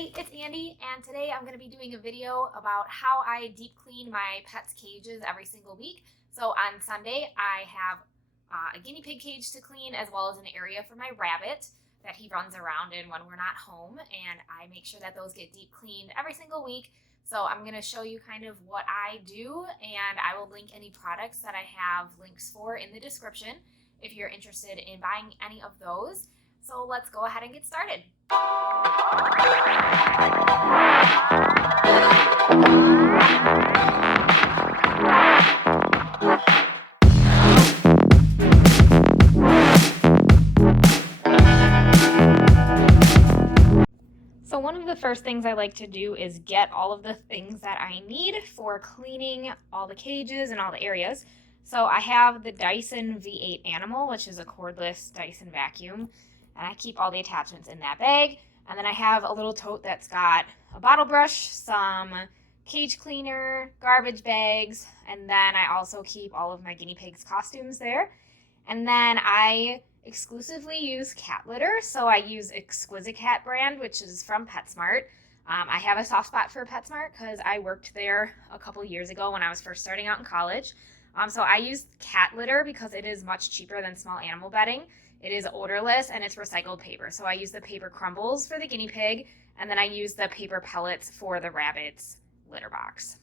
everybody, it's Andy, and today I'm going to be doing a video about how I deep clean my pets' cages every single week. So on Sunday, I have a guinea pig cage to clean, as well as an area for my rabbit that he runs around in when we're not home, and I make sure that those get deep cleaned every single week. So I'm going to show you kind of what I do, and I will link any products that I have links for in the description if you're interested in buying any of those. So let's go ahead and get started. So one of the first things I like to do is get all of the things that I need for cleaning all the cages and all the areas. So I have the Dyson V8 Animal, which is a cordless Dyson vacuum, and I keep all the attachments in that bag. And then I have a little tote that's got a bottle brush, some cage cleaner, garbage bags, and then I also keep all of my guinea pigs' costumes there. And then I exclusively use cat litter, so I use Exquisite Cat brand, which is from PetSmart. I have a soft spot for PetSmart because I worked there a couple years ago when I was first starting out in college. So I use cat litter because it is much cheaper than small animal bedding. It is odorless and it's recycled paper. So I use the paper crumbles for the guinea pig, and then I use the paper pellets for the rabbit's litter box.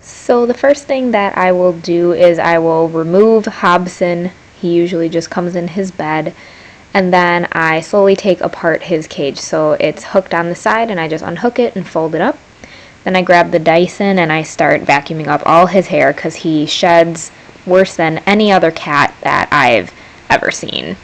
So the first thing that I will do is I will remove Hobson. He usually just comes in his bed, and then I slowly take apart his cage. So it's hooked on the side and I just unhook it and fold it up. Then I grab the Dyson and I start vacuuming up all his hair because he sheds worse than any other cat that I've ever seen.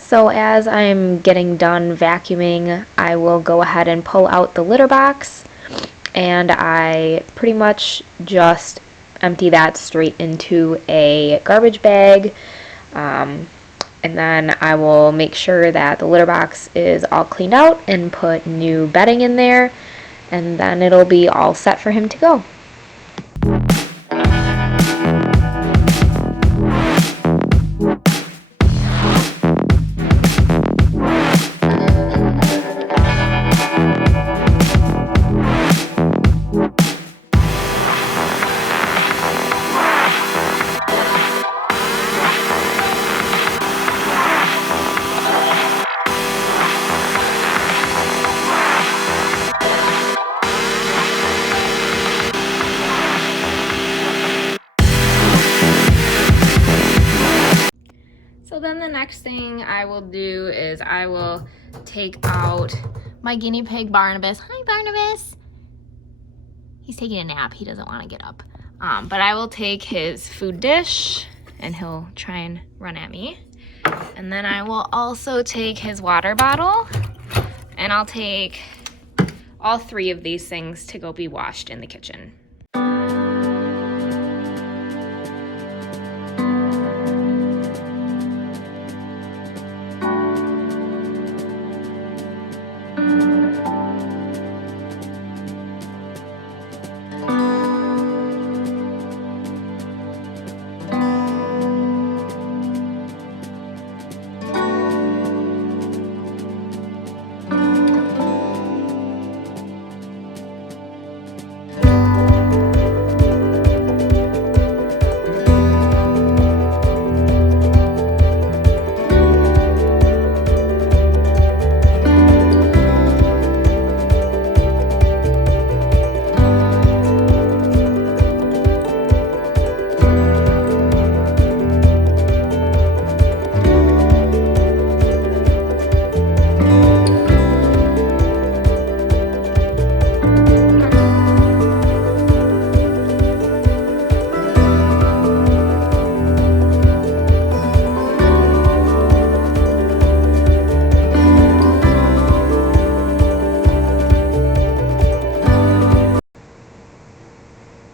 So as I'm getting done vacuuming, I will go ahead and pull out the litter box, and I pretty much just empty that straight into a garbage bag, and then I will make sure that the litter box is all cleaned out and put new bedding in there, and then it'll be all set for him to go. So then the next thing I will do is I will take out my guinea pig Barnabas. Hi, Barnabas. He's taking a nap. He doesn't want to get up. But I will take his food dish and he'll try and run at me. And then I will also take his water bottle, and I'll take all three of these things to go be washed in the kitchen.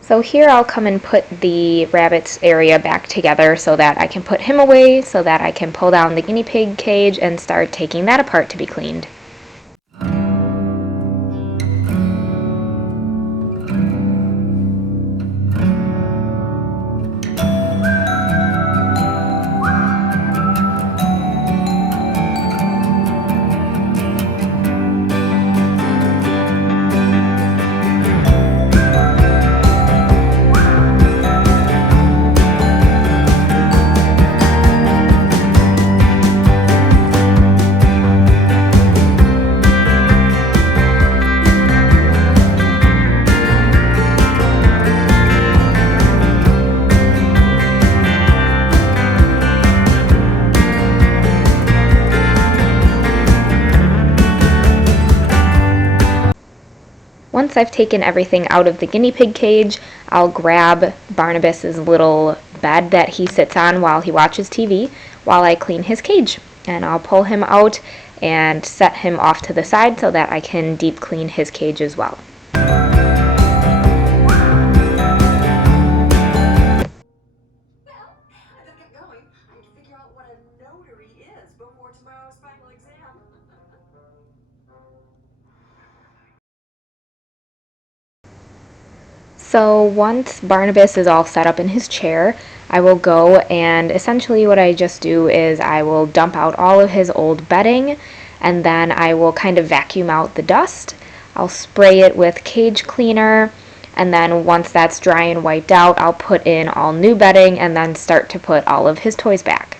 So here I'll come and put the rabbit's area back together so that I can put him away, so that I can pull down the guinea pig cage and start taking that apart to be cleaned. Once I've taken everything out of the guinea pig cage, I'll grab Barnabas's little bed that he sits on while he watches TV while I clean his cage. And I'll pull him out and set him off to the side so that I can deep clean his cage as well. Well, I better get going. I need to figure out what a notary is before tomorrow's final exam. So once Barnabas is all set up in his chair, I will go and essentially what I just do is I will dump out all of his old bedding and then I will kind of vacuum out the dust. I'll spray it with cage cleaner and then once that's dry and wiped out, I'll put in all new bedding and then start to put all of his toys back.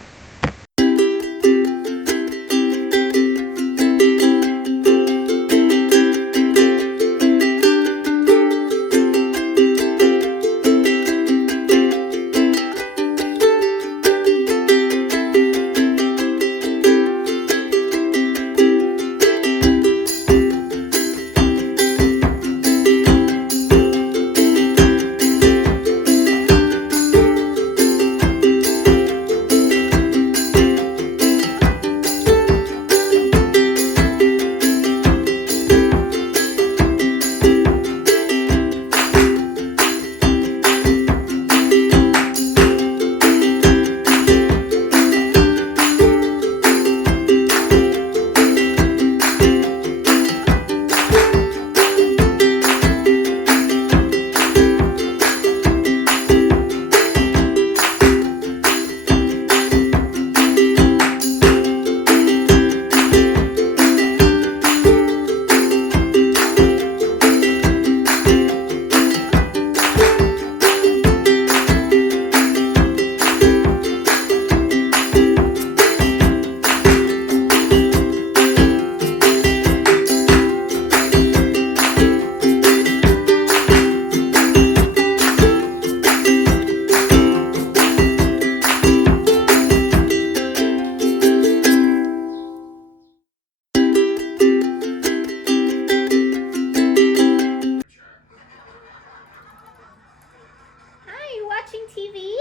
TV?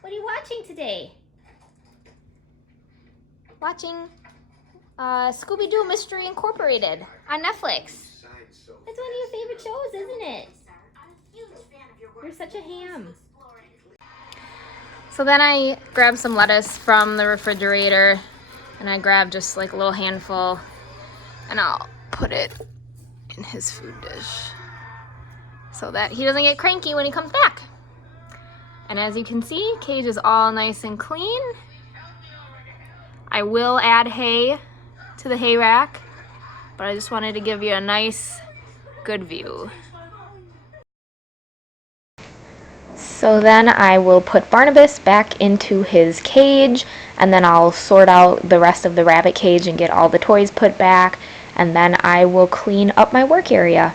What are you watching today? Watching Scooby-Doo Mystery Incorporated on Netflix. It's one of your favorite shows, isn't it? You're such a ham. So then I grabbed some lettuce from the refrigerator and I grabbed just like a little handful and I'll put it in his food dish so that he doesn't get cranky when he comes back. And as you can see, cage is all nice and clean. I will add hay to the hay rack, but I just wanted to give you a nice, good view. So then I will put Barnabas back into his cage, and then I'll sort out the rest of the rabbit cage and get all the toys put back, and then I will clean up my work area.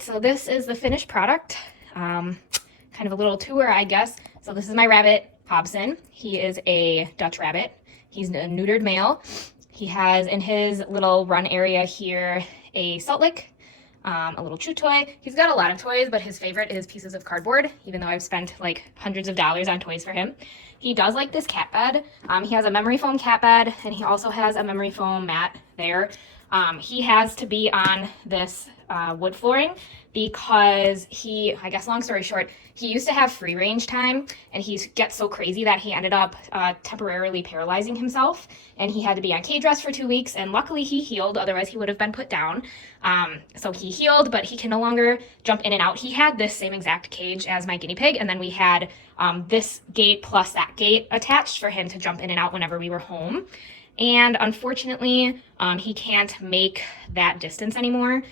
So this is the finished product, kind of a little tour, I guess. So this is my rabbit. Hobson. He is a Dutch rabbit. He's a neutered male. He has in his little run area here a salt lick, a little chew toy. He's got a lot of toys, but his favorite is pieces of cardboard, even though I've spent like hundreds of dollars on toys for him. He does like this cat bed. He has a memory foam cat bed, and he also has a memory foam mat there. He has to be on this wood flooring because I guess long story short, he used to have free range time, and he gets so crazy that he ended up temporarily paralyzing himself, and he had to be on cage rest for 2 weeks, and luckily he healed, otherwise he would have been put down. So he healed, but he can no longer jump in and out. He had this same exact cage as my guinea pig, and then we had this gate plus that gate attached for him to jump in and out whenever we were home. And unfortunately, he can't make that distance anymore.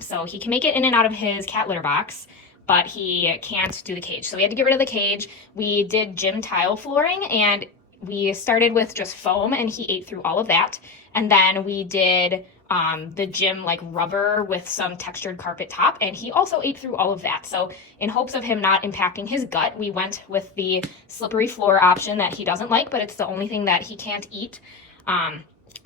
So he can make it in and out of his cat litter box, but he can't do the cage. So we had to get rid of the cage. We did gym tile flooring, and we started with just foam, and he ate through all of that. And then we did the gym like rubber with some textured carpet top, and he also ate through all of that. So in hopes of him not impacting his gut, we went with the slippery floor option that he doesn't like, but it's the only thing that he can't eat.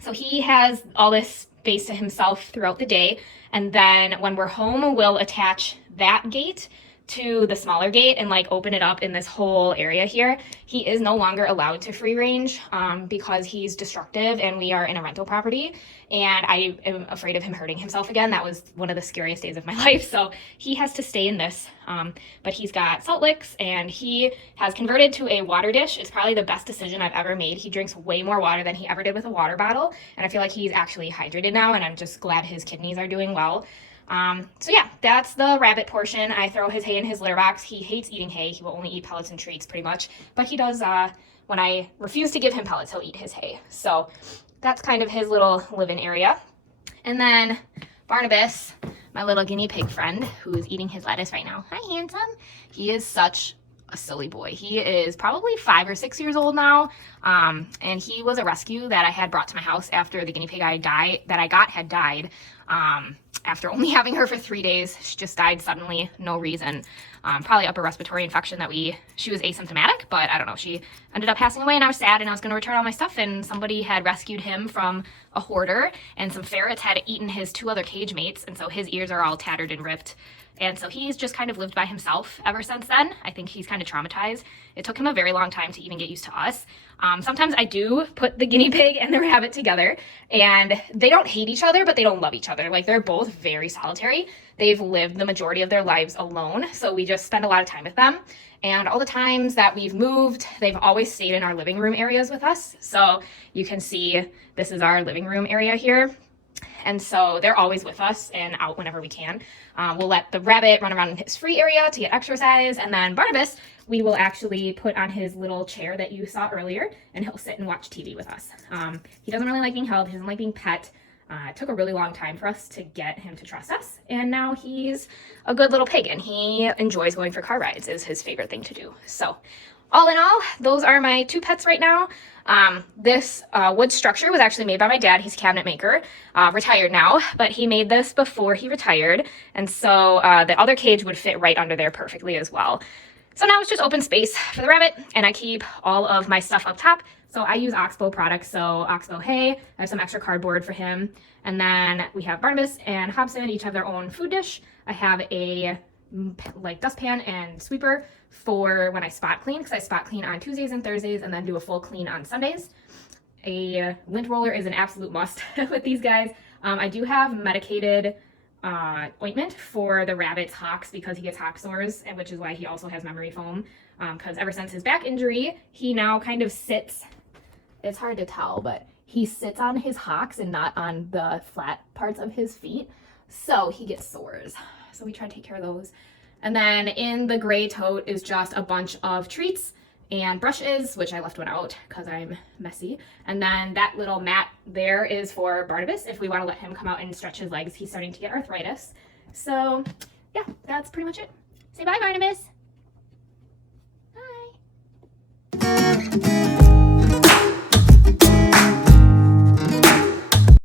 So he has all this space to himself throughout the day, and then when we're home, we'll attach that gate to the smaller gate and like open it up in this whole area here. He is no longer allowed to free range because he's destructive, and we are in a rental property, and I am afraid of him hurting himself again. That was one of the scariest days of my life, so he has to stay in this. But he's got salt licks, and he has converted to a water dish. It's probably the best decision I've ever made. He drinks way more water than he ever did with a water bottle, and I feel like he's actually hydrated now, and I'm just glad his kidneys are doing well. So yeah, that's the rabbit portion. I throw his hay in his litter box. He hates eating hay. He will only eat pellets and treats pretty much, but he does, when I refuse to give him pellets, he'll eat his hay. So that's kind of his little living area. And then Barnabas, my little guinea pig friend, who is eating his lettuce right now. Hi, handsome. He is such a silly boy. He is probably 5 or 6 years old now, and he was a rescue that I had brought to my house after the guinea pig I got had died. After only having her for 3 days, she just died suddenly, no reason. Probably upper respiratory infection that she was asymptomatic, but I don't know. She ended up passing away, and I was sad, and I was going to return all my stuff, and somebody had rescued him from a hoarder, and some ferrets had eaten his 2 other cage mates, and so his ears are all tattered and ripped. And so he's just kind of lived by himself ever since then. I think he's kind of traumatized. It took him a very long time to even get used to us. Sometimes I do put the guinea pig and the rabbit together, and they don't hate each other, but they don't love each other. Like, they're both very solitary. They've lived the majority of their lives alone, so we just spend a lot of time with them. And all the times that we've moved, they've always stayed in our living room areas with us. So you can see this is our living room area here. And so they're always with us and out whenever we can. We'll let the rabbit run around in his free area to get exercise, and then Barnabas, we will actually put on his little chair that you saw earlier, and he'll sit and watch TV with us. He doesn't really like being held. He doesn't like being pet. It took a really long time for us to get him to trust us, and now he's a good little pig, and he enjoys going for car rides. Is his favorite thing to do. So all in all, those are my 2 pets right now. This wood structure was actually made by my dad. He's a cabinet maker, retired now, but he made this before he retired, and so the other cage would fit right under there perfectly as well. So now it's just open space for the rabbit, and I keep all of my stuff up top. So I use Oxbow products, so Oxbow hay. I have some extra cardboard for him, and then we have Barnabas and Hobson each have their own food dish. I have a like dustpan and sweeper for when I spot clean, because I spot clean on Tuesdays and Thursdays and then do a full clean on Sundays. A lint roller is an absolute must with these guys. I do have medicated ointment for the rabbit's hocks because he gets hock sores, and which is why he also has memory foam, because ever since his back injury, he now kind of sits, it's hard to tell, but he sits on his hocks and not on the flat parts of his feet, so he gets sores. So we try to take care of those. And then in the gray tote is just a bunch of treats and brushes, which I left one out because I'm messy. And then that little mat there is for Barnabas if we want to let him come out and stretch his legs. He's starting to get arthritis. So yeah, that's pretty much it. Say bye, Barnabas. Bye.